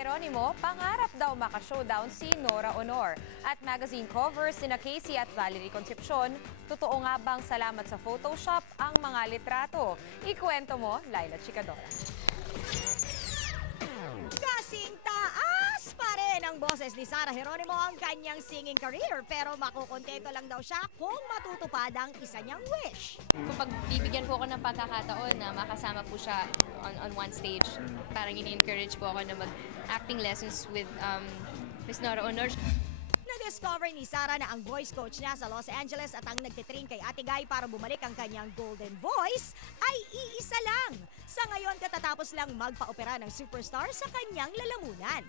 Geronimo, pangarap daw maka-showdown si Nora Honor. At magazine covers sina Casey at Valerie Concepcion, totoo nga bang salamat sa Photoshop ang mga litrato? Ikwento mo, Laila Chicadora. Kasing taas pa rin ang boses ni Sarah Geronimo ang kanyang singing career, pero makukontento lang daw siya kung matutupad ang isa niyang wish. Kapag bibigyan po ako ng pagkakataon na makasama po siya on one stage, parang ini-encourage po ako na mag-acting lessons with Miss Nora Honor. Na-discover ni Sarah na ang voice coach niya sa Los Angeles at ang nagtitrain kay Ate Guy para bumalik ang kanyang golden voice ay iisa lang. Sa ngayon, katatapos lang magpa-opera ng superstar sa kanyang lalamunan.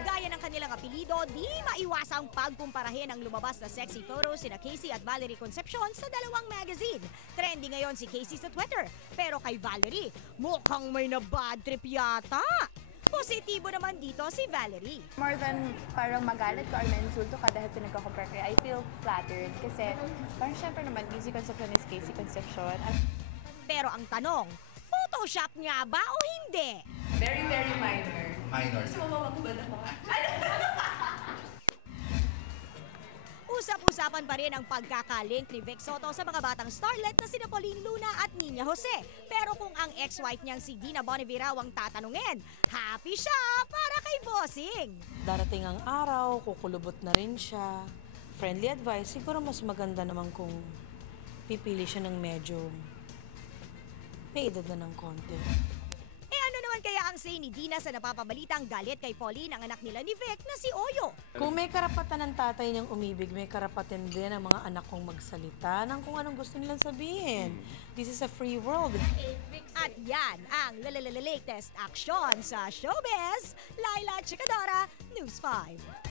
Gaya ng kanilang apelido, di maiwasang pagkumparahin ang lumabas na sexy photos sina Casey at Valerie Concepcion sa dalawang magazine. Trending ngayon si Casey sa Twitter, pero kay Valerie, mukhang may na-bad trip yata. Positibo naman dito si Valerie. More than parang magalit ka or na-insulto ka dahil pinagkakompare ka, I feel flattered kasi parang syempre naman, Casey Concepcion is Casey Concepcion. Pero ang tanong, Photoshop nga ba o hindi? Very, very minor. Minor. Gusto mo mamagubad ako? Usap-usapan pa rin ang pagkakalink ni Vic Soto sa mga batang starlet na sina Pauline Luna at Nina Jose. Pero kung ang ex-wife niyang si Dina Bonavira ang tatanungin, happy siya para kay Bossing. Darating ang araw, kukulubot na rin siya. Friendly advice, siguro mas maganda naman kung pipili siya ng medyo may edad na ng konti. Ano naman kaya ang say ni Dina sa napapabalitang galit kay Pauline ang anak nila ni Vic na si Oyo? Kung may karapatan ng tatay niyang umibig, may karapatan din ang mga anak kong magsalita ng kung anong gusto nilang sabihin. This is a free world. At yan ang latest action sa showbiz. Laila Chicadora, News 5.